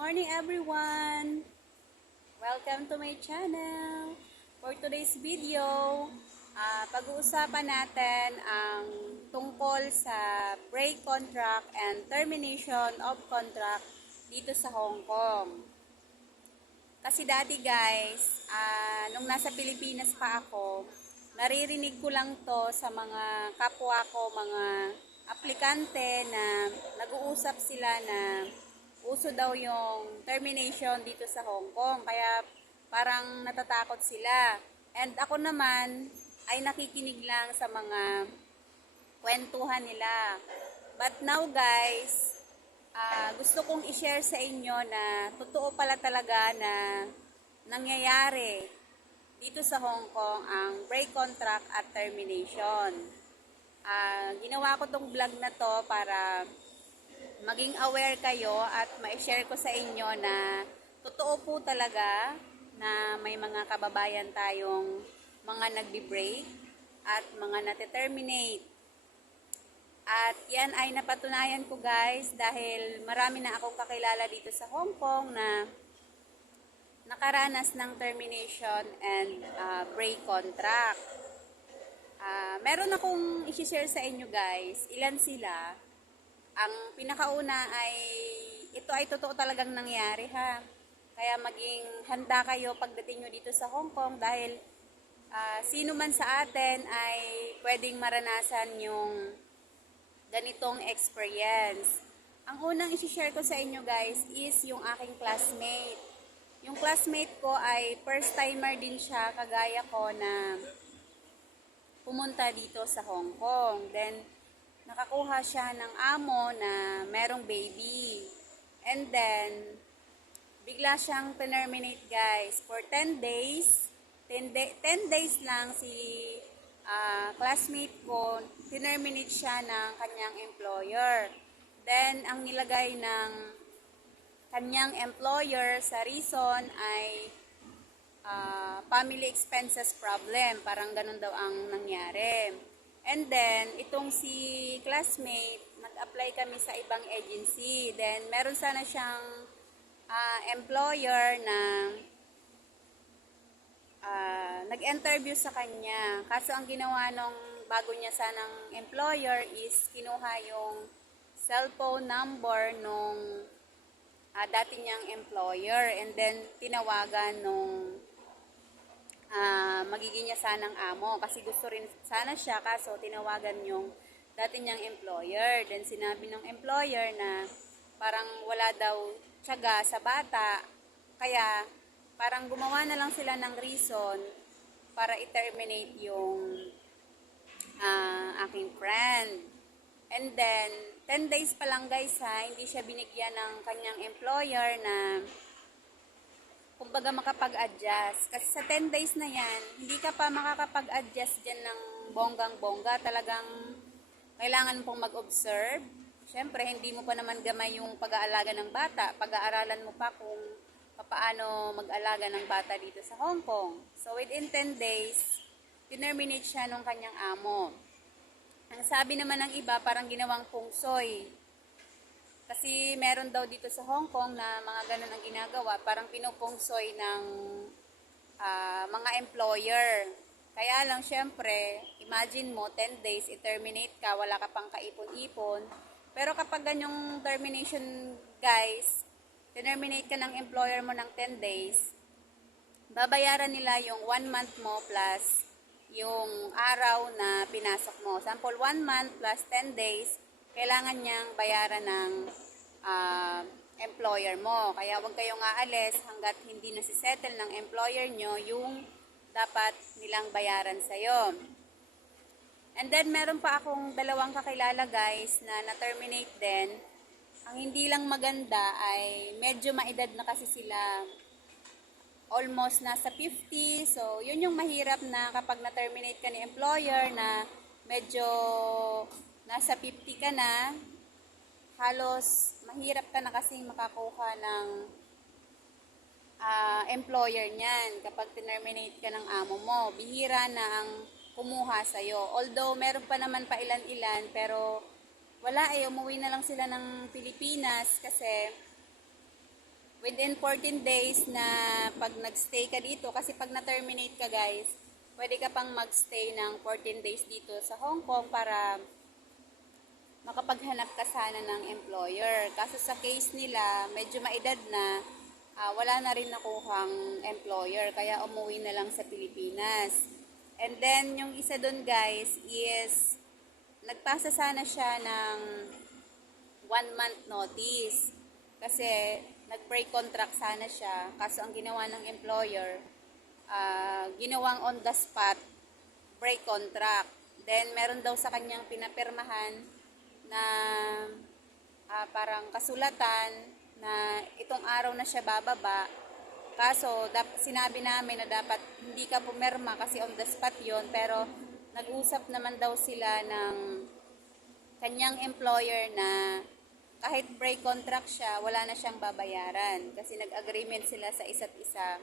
morning everyone! Welcome to my channel! For today's video, ah, pag-uusapan natin ang tungkol sa break contract and termination of contract dito sa Hong Kong. Kasi dati guys, ah, nung nasa Pilipinas pa ako, naririnig ko lang to sa mga kapwa ko, mga aplikante na nag-uusap sila na uso daw yung termination dito sa Hong Kong. Kaya parang natatakot sila. And ako naman ay nakikinig lang sa mga kwentuhan nila. But now guys, ah, gusto kong i-share sa inyo na totoo pala talaga na nangyayari dito sa Hong Kong ang break contract at termination. Ah, ginawa ko tong vlog na to para maging aware kayo at ma-share ko sa inyo na totoo po talaga na may mga kababayan tayong mga nagbi-break at mga nate-terminate. At yan ay napatunayan ko guys dahil marami na akong kakilala dito sa Hong Kong na nakaranas ng termination and uh, break contract. Ah, meron akong i-share sa inyo guys, ilan sila. Ang pinakauna ay ito ay totoo talagang nangyari ha. Kaya maging handa kayo pagdating nyo dito sa Hong Kong dahil ah, sino man sa atin ay pwedeng maranasan yung ganitong experience. Ang unang i-share ko sa inyo guys is yung aking classmate. Yung classmate ko ay first timer din siya kagaya ko na pumunta dito sa Hong Kong. Then, nakakuha siya ng amo na merong baby. And then, bigla siyang terminate guys for 10 days. 10, day- 10 days lang si ah, classmate ko, terminate siya ng kanyang employer. Then, ang nilagay ng kanyang employer sa reason ay ah, family expenses problem. Parang ganun daw ang nangyari. And then, itong si classmate, nag-apply kami sa ibang agency. Then, meron sana siyang ah, employer na ah, nag-interview sa kanya. Kaso ang ginawa nung bago niya sanang employer is kinuha yung cellphone number nung ah, dati niyang employer and then tinawagan nung ah, magiging niya sanang amo. Kasi gusto rin sana siya kaso tinawagan yung dati niyang employer. Then sinabi ng employer na parang wala daw tiyaga sa bata. Kaya parang gumawa na lang sila ng reason para i-terminate yung ah, aking friend. And then 10 days pa lang guys ha hindi siya binigyan ng kanyang employer na kumbaga makapag-adjust. Kasi sa 10 days na yan, hindi ka pa makakapag-adjust dyan ng bonggang-bongga. Talagang kailangan pong mag-observe. Siyempre, hindi mo pa naman gamay yung pag-aalaga ng bata. Pag-aaralan mo pa kung paano mag-alaga ng bata dito sa Hong Kong. So, within 10 days, tinerminate siya nung kanyang amo. Ang sabi naman ng iba, parang ginawang pungsoy. Kasi meron daw dito sa Hong Kong na mga ganun ang ginagawa, parang pinupungsoy ng ah, mga employer. Kaya lang syempre, imagine mo 10 days i-terminate ka, wala ka pang kaipon-ipon. Pero kapag ganyong termination, guys, terminate ka ng employer mo ng 10 days, babayaran nila yung 1 month mo plus yung araw na pinasok mo. Sample, 1 month plus 10 days, kailangan niyang bayaran ng ah, employer mo. Kaya huwag kayong aalis hanggat hindi nasisettle ng employer nyo yung dapat nilang bayaran sa'yo. And then, meron pa akong dalawang kakilala guys na na-terminate din. Ang hindi lang maganda ay medyo maedad na kasi sila almost nasa 50. So, yun yung mahirap na kapag na-terminate ka ni employer na medyo nasa 50 ka na, halos mahirap ka na kasi makakuha ng ah, employer niyan kapag terminate ka ng amo mo. Bihira na ang kumuha sa'yo. Although, meron pa naman pa ilan-ilan, pero wala eh, umuwi na lang sila ng Pilipinas kasi within 14 days na pag nagstay ka dito, kasi pag na-terminate ka guys, pwede ka pang magstay ng 14 days dito sa Hong Kong para makapaghanap ka sana ng employer. Kaso sa case nila, medyo maedad na, ah, wala na rin nakuhang employer, kaya umuwi na lang sa Pilipinas. And then, yung isa dun guys is, nagpasa sana siya ng one month notice. Kasi, nag-break contract sana siya. Kaso, ang ginawa ng employer, ah, ginawang on the spot break contract. Then, meron daw sa kanyang pinapirmahan na ah, parang kasulatan na itong araw na siya bababa. Kaso, dap- sinabi namin na dapat hindi ka pumirma kasi on the spot yon pero nag-usap naman daw sila ng kanyang employer na kahit break contract siya, wala na siyang babayaran kasi nag-agreement sila sa isa't isa.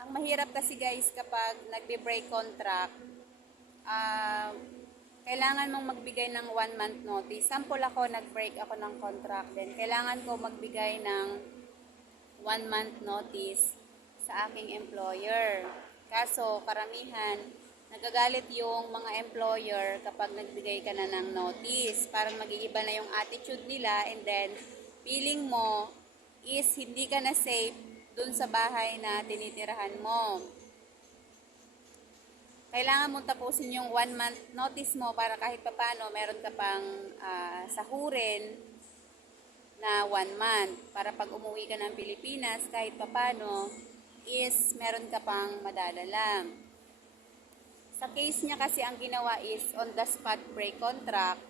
Ang mahirap kasi guys kapag nagbe-break contract, ah, kailangan mong magbigay ng one month notice. Sample ako, nag-break ako ng contract. Then, kailangan ko magbigay ng one month notice sa aking employer. Kaso, karamihan, nagagalit yung mga employer kapag nagbigay ka na ng notice. Parang mag-iiba na yung attitude nila and then, feeling mo is hindi ka na safe dun sa bahay na tinitirahan mo kailangan mo tapusin yung one month notice mo para kahit papano meron ka pang ah, sahurin na one month para pag umuwi ka ng Pilipinas kahit papano is meron ka pang madadala. Sa case niya kasi ang ginawa is on the spot break contract.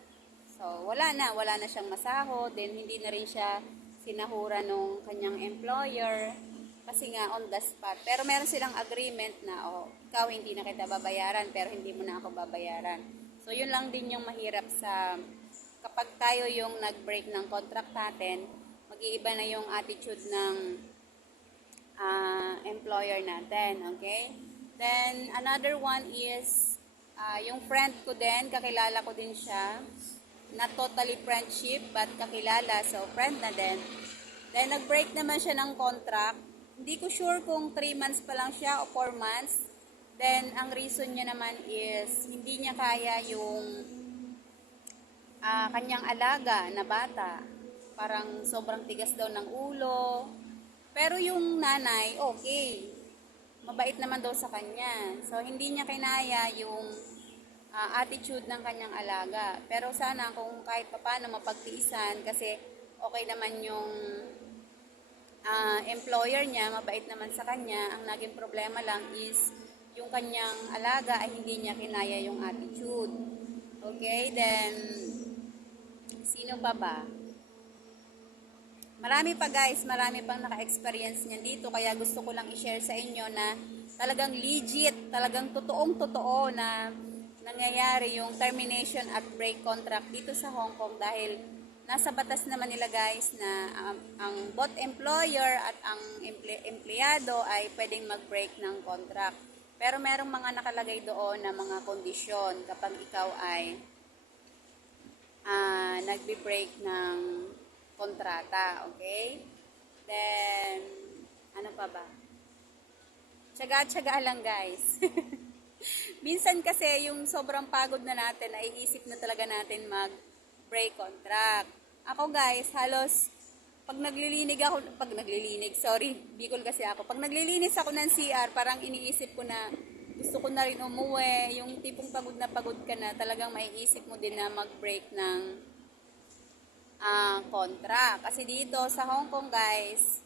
So wala na, wala na siyang masahod, then hindi na rin siya sinahura nung kanyang employer kasi nga on the spot. Pero meron silang agreement na, oh, ikaw hindi na kita babayaran, pero hindi mo na ako babayaran. So, yun lang din yung mahirap sa, kapag tayo yung nag-break ng contract natin, mag-iiba na yung attitude ng ah, employer natin, okay? Then, another one is, ah, yung friend ko din, kakilala ko din siya, not totally friendship, but kakilala, so friend na din. Then, nag-break naman siya ng contract, hindi ko sure kung 3 months pa lang siya o 4 months. Then, ang reason niya naman is, hindi niya kaya yung ah, kanyang alaga na bata. Parang sobrang tigas daw ng ulo. Pero yung nanay, okay. Mabait naman daw sa kanya. So, hindi niya kinaya yung ah, attitude ng kanyang alaga. Pero sana kung kahit papano mapagtiisan kasi okay naman yung ah, employer niya, mabait naman sa kanya. Ang naging problema lang is yung kanyang alaga ay hindi niya kinaya yung attitude. Okay, then sino pa ba? Marami pa guys, marami pang naka-experience niyan dito kaya gusto ko lang i-share sa inyo na talagang legit, talagang totoong totoo na nangyayari yung termination at break contract dito sa Hong Kong dahil nasa batas naman nila guys na um, ang both employer at ang emple- empleyado ay pwedeng mag-break ng contract. Pero merong mga nakalagay doon na mga kondisyon kapag ikaw ay ah nagbe-break ng kontrata, okay? Then, ano pa ba? Tsaga-tsaga lang guys. Minsan kasi yung sobrang pagod na natin, ay isip na talaga natin mag-break contract. Ako guys, halos pag naglilinig ako, pag naglilinig, sorry, Bicol kasi ako. Pag naglilinis ako ng CR, parang iniisip ko na gusto ko na rin umuwi. Yung tipong pagod na pagod ka na, talagang maiisip mo din na mag-break ng ah contract. Kasi dito sa Hong Kong guys,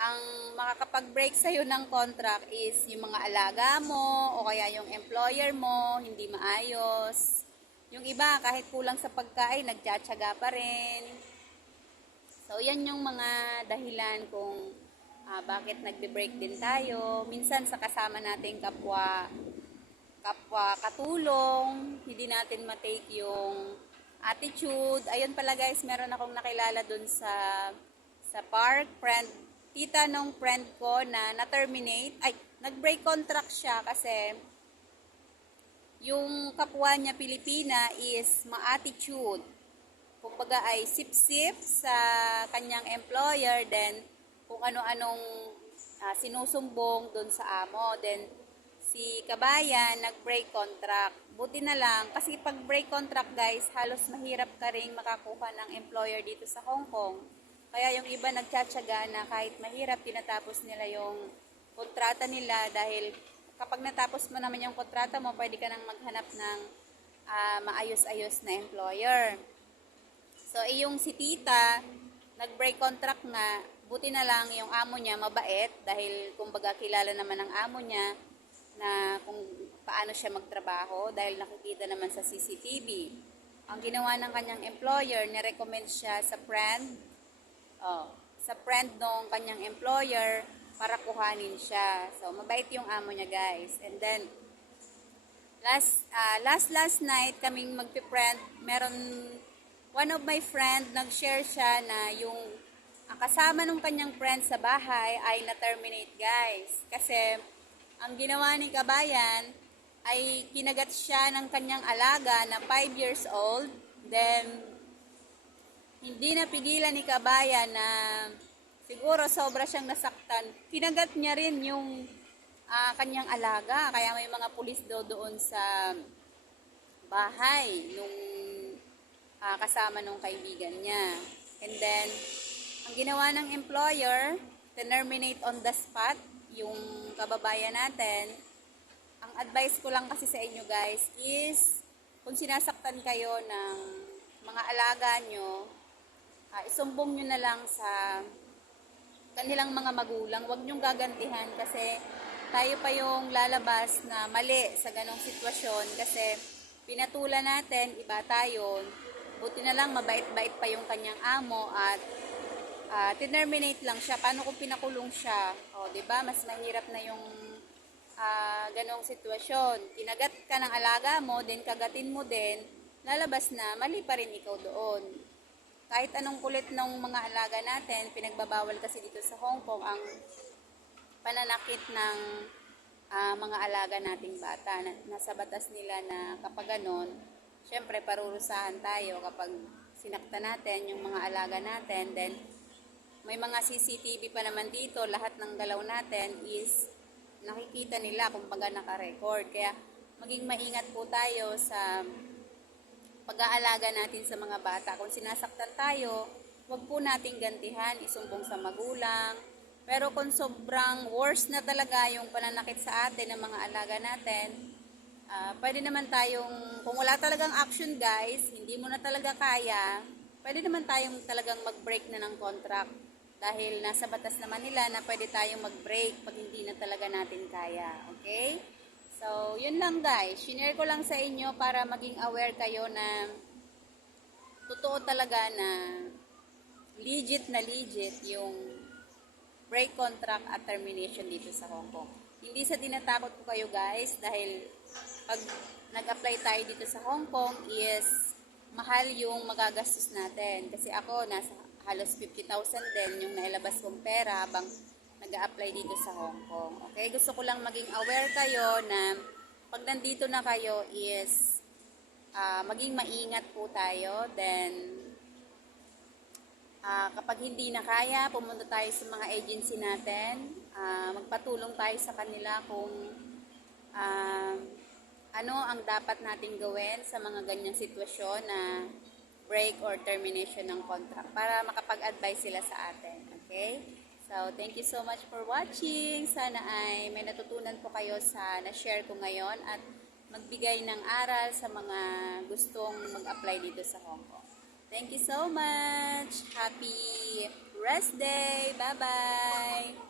ang makakapag-break sa'yo ng contract is yung mga alaga mo o kaya yung employer mo, hindi maayos. Yung iba, kahit kulang sa pagkain, nagtsatsaga pa rin. So, yan yung mga dahilan kung ah, bakit nagbe-break din tayo. Minsan sa kasama nating kapwa kapwa katulong, hindi natin matake yung attitude. Ayun pala guys, meron akong nakilala dun sa sa park, friend, tita nung friend ko na na-terminate, ay, nag-break contract siya kasi yung kapwa niya Pilipina is ma-attitude. Kumbaga ay sip-sip sa kanyang employer, then kung ano-anong ah, sinusumbong doon sa amo. Then si Kabayan nag-break contract. Buti na lang, kasi pag break contract guys, halos mahirap ka rin makakuha ng employer dito sa Hong Kong. Kaya yung iba nagtsatsaga na kahit mahirap, tinatapos nila yung kontrata nila dahil kapag natapos mo naman yung kontrata mo, pwede ka nang maghanap ng ah, maayos-ayos na employer. So, eh, yung si tita, nag-break contract nga, buti na lang yung amo niya mabait dahil kumbaga kilala naman ng amo niya na kung paano siya magtrabaho dahil nakikita naman sa CCTV. Ang ginawa ng kanyang employer, nirecommend siya sa friend, oh, sa friend ng kanyang employer para kuhanin siya. So, mabait yung amo niya guys. And then, last ah, last last night kaming magpi-friend, meron one of my friend nag-share siya na yung ang kasama ng kanyang friend sa bahay ay na-terminate guys. Kasi ang ginawa ni Kabayan ay kinagat siya ng kanyang alaga na 5 years old. Then, hindi napigilan ni Kabayan na siguro sobra siyang nasaktan. Kinagat niya rin yung ah, kanyang alaga. Kaya may mga pulis daw doon sa bahay nung ah, kasama nung kaibigan niya. And then, ang ginawa ng employer, terminate on the spot yung kababayan natin. Ang advice ko lang kasi sa inyo guys is kung sinasaktan kayo ng mga alaga nyo, ah, isumbong nyo na lang sa kanilang mga magulang. Huwag nyong gagantihan kasi tayo pa yung lalabas na mali sa ganong sitwasyon kasi pinatulan natin, iba tayo. Buti na lang mabait-bait pa yung kanyang amo at ah, tinerminate lang siya. Paano kung pinakulong siya? O, ba? Mas mahirap na yung ah, ganong sitwasyon. Kinagat ka ng alaga mo, then kagatin mo din, lalabas na mali pa rin ikaw doon. Kahit anong kulit ng mga alaga natin, pinagbabawal kasi dito sa Hong Kong ang pananakit ng ah, mga alaga nating bata. Na, nasa batas nila na kapag ganon, syempre parurusahan tayo kapag sinakta natin yung mga alaga natin. Then, may mga CCTV pa naman dito, lahat ng galaw natin is nakikita nila kung baga naka-record. Kaya, maging maingat po tayo sa pag-aalaga natin sa mga bata. Kung sinasaktan tayo, wag po nating gantihan, isumbong sa magulang. Pero kung sobrang worse na talaga yung pananakit sa atin ng mga alaga natin, ah, pwede naman tayong, kung wala talagang action guys, hindi mo na talaga kaya, pwede naman tayong talagang mag-break na ng contract. Dahil nasa batas naman nila na pwede tayong mag-break pag hindi na talaga natin kaya. Okay? So, yun lang guys. Shinare ko lang sa inyo para maging aware kayo na totoo talaga na legit na legit yung break contract at termination dito sa Hong Kong. Hindi sa tinatakot ko kayo guys dahil pag nag-apply tayo dito sa Hong Kong is mahal yung magagastos natin. Kasi ako nasa halos 50,000 din yung nailabas kong pera habang nag apply dito sa Hong Kong. Okay, gusto ko lang maging aware kayo na pag nandito na kayo is ah, maging maingat po tayo. Then, ah, kapag hindi na kaya, pumunta tayo sa mga agency natin. Ah, magpatulong tayo sa kanila kung ah, ano ang dapat natin gawin sa mga ganyang sitwasyon na break or termination ng contract para makapag-advise sila sa atin. Okay? So, thank you so much for watching. Sana ay may natutunan po kayo sa na-share ko ngayon at magbigay ng aral sa mga gustong mag-apply dito sa Hong Kong. Thank you so much. Happy rest day. Bye-bye.